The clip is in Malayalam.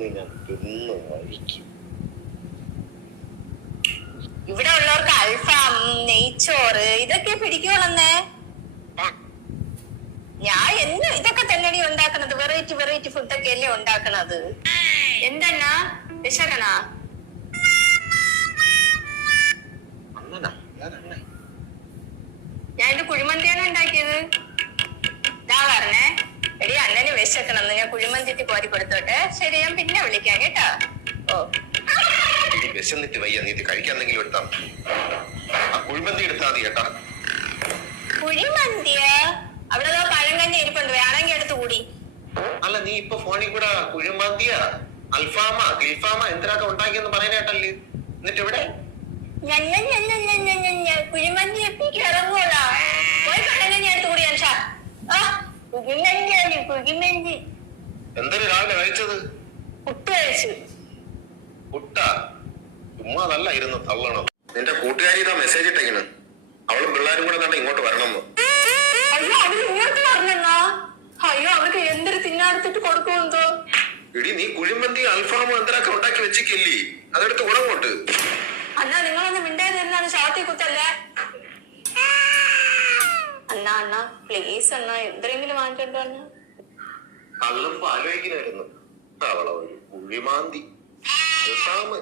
ഇന്ന് ഞാൻ തിന്നു കഴിക്കും. ഇവിടെ ഉള്ളവർക്ക് അൽഫാം, നെയ്ച്ചോറ് ഇതൊക്കെ പിടിക്കുവോളന്നേ. ഞാൻ എന്നും ഇതൊക്കെ തന്നെടി ഉണ്ടാക്കണത്. വെറൈറ്റി വെറൈറ്റി ഫുഡൊക്കെ അല്ലേ ഉണ്ടാക്കണത്. എന്തെന്നാ വിശകനാ? ഞാൻ ഇത് കുഴിമന്തിയാണ് ഉണ്ടാക്കിയത്. ഇതാ പറഞ്ഞേ, എടി അണ്ണന് വിശക്കണമെന്ന്. ഞാൻ കുഴിമന്തിട്ട് കോരി കൊടുത്തോട്ടെ. ശരി, ഞാൻ പിന്നെ വിളിക്കാം കേട്ടാ. ഓ വിശന്നിട്ട് വയ്യ, നീ കഴിക്കാന്നെങ്കിലും എടുത്താ. ആ കുഴിമന്തി എടുത്താ മതി കേട്ടാ. കുഴിമന്തിയാ? അവിടെ പഴം തന്നെ ഇരിപ്പുണ്ട്, വേണമെങ്കിൽ എടുത്ത് കൂടി. അല്ല, നീ ഇപ്പൊ ഫോണിൽ കൂടെ കുഴിമന്തിയാ അൽഫാമാ ഗിൽഫാമാ എന്തിനൊക്കെ ഉണ്ടാക്കിയെന്ന് പറയാനായിട്ടല്ലേ. എന്നിട്ട് ഇവിടെ കുഴിമന്തി എപ്പിക്ക് ഇറങ്ങൂടാ. പോയി പഴം തന്നെ എടുത്ത് കൂടി. കുഴിമന്തി എന്തൊരു രാവിലെ കഴിച്ചത്? പുട്ട് കഴിച്ചു. പുട്ടാ? ചുമ്മാ നല്ല ഇരുന്ന് തള്ളണം. നിന്റെ കൂട്ടുകാരി ഇതാ മെസ്സേജ് ഇട്ടേക്കണ്, അവളും പിള്ളേരും കൂടെ കണ്ട ഇങ്ങോട്ട് വരണമെന്ന്. അയ്യോ, അവര് ഇങ്ങോട്ട് പറഞ്ഞെന്നാ? അയ്യോ, അവർക്ക് എന്തൊരു തിന്നാടുത്തിട്ട് കൊടുക്കുമെന്തോ. ഇടി, നീ കുഴിമന്തി അൽഫാമോ എന്തിനൊക്കെ ഉണ്ടാക്കി വെച്ചിട്ടില്ലേ, അതെടുത്ത് ഗുണമോട്ട്. അന്നാ നിങ്ങളൊന്ന് മിണ്ടായി തരുന്നാണ്. ശാത്തി കുത്തല്ലേ അണ്ണാ. അണ്ണാ പ്ലീസ് അണ്ണാ, എന്തെങ്കിലും വാങ്ങിക്കണ്ടോ അണ്ണാ? കള്ളും ആലോചിക്കണായിരുന്നു അവളെ ഒരു കുഴിമാന്തി അൽഫാമ്.